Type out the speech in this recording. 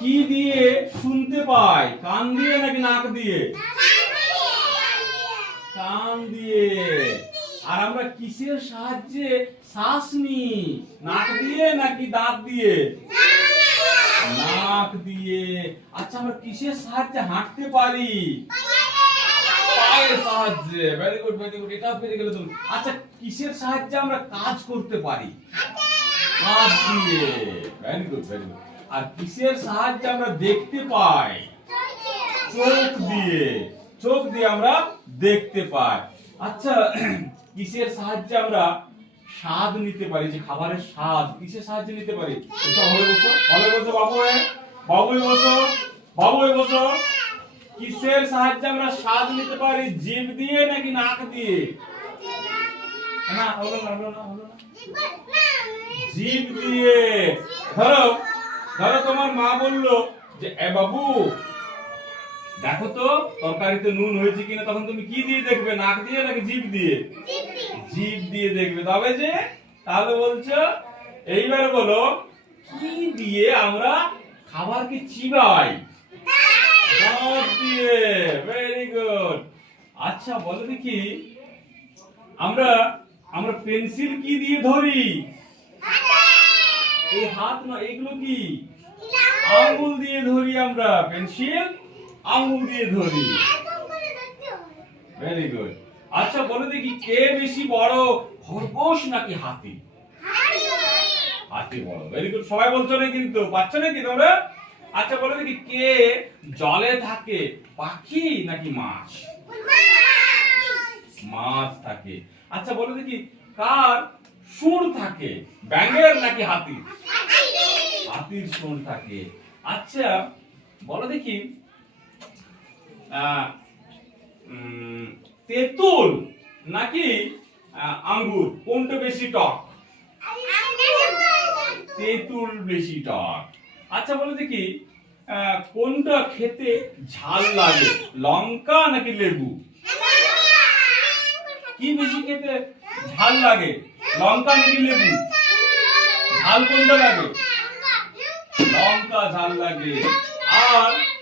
কি দিয়ে শুনতে পাই? কান দিয়ে নাকি নাক দিয়ে? কান দিয়ে। আর আমরা কিসের সাহায্যে শ্বাস নিই? নাক দিয়ে নাকি দাঁত দিয়ে? নাক দিয়ে। আচ্ছা, আমরা কিসের সাহায্যে হাঁটতে পারি? পায়ের সাহায্যে। ভেরি গুড, ভেরি গুড, এটা পেরে গেলে তুমি। আচ্ছা, কিসের সাহায্যে আমরা কাজ করতে পারি? হাত দিয়ে। Very good, very good. আর কিসের সাহায্যে আমরা দেখতে পাই? চোখ দিয়ে। চোখ দিয়ে আমরা দেখতে পাই। আচ্ছা, কিসের সাহায্যে আমরা স্বাদ নিতে পারি? যে খাবারের স্বাদ কিসের সাহায্যে নিতে পারি? হলে বসো, হলে বসো বাবু, বাবুই বসো, বাবুই বসো। কিসের সাহায্যে আমরা স্বাদ নিতে পারি? জিভ দিয়ে নাকি নাক দিয়ে? না, হলো না, হলো না, হলো না। জিভ দিয়ে। ধরো, ধরো তোমার মা বললো যে এ বাবু দেখো তো তরকারিতে নুন হয়েছে কিনা, তখন তুমি কি দিয়ে দেখবে? নাক দিয়ে নাকি জিভ দিয়ে? জিভ দিয়ে দেখবে। তবে যে তাহলে বলছো, এইবার বলো কি দিয়ে আমরা খাবারকে চিবাই? দাঁত দিয়ে। Very good. আচ্ছা বলো দেখি, আমরা আমরা পেন্সিল কি দিয়ে ধরি? এই হাত না, এগুলো কি? আঙ্গুল দিয়ে ধরি আমরা। পেন্সিল আঙ্গুল দিয়ে ধরি। Very good. আচ্ছা বলো দেখি, কে বেশি বড়, খরগোশ নাকি হাতি? হাতি বড়। Very good. সবাই বলছো না কিন্তু, পাচ্ছ নাকি তোমরা? আচ্ছা বলো দেখি, কে জলে থাকে, পাখি নাকি মাছ? মাছ থাকে। আচ্ছা বলো দেখি, কার সুর থাকে, ব্যাঙের নাকি হাতির? হাতির সুর থাকে। আচ্ছা বলো দেখি, তেঁতুল নাকি আঙ্গুর কোনটা বেশি টক? তেঁতুল বেশি টক। আচ্ছা বলো দেখি, কোনটা খেতে ঝাল লাগে, লঙ্কা নাকি লেবু? কি বেশি খেতে ঝাল লাগে, লঙ্কা নাকি লেবু? ঝাল কোনটা লাগে? লঙ্কা ঝাল লাগে। আর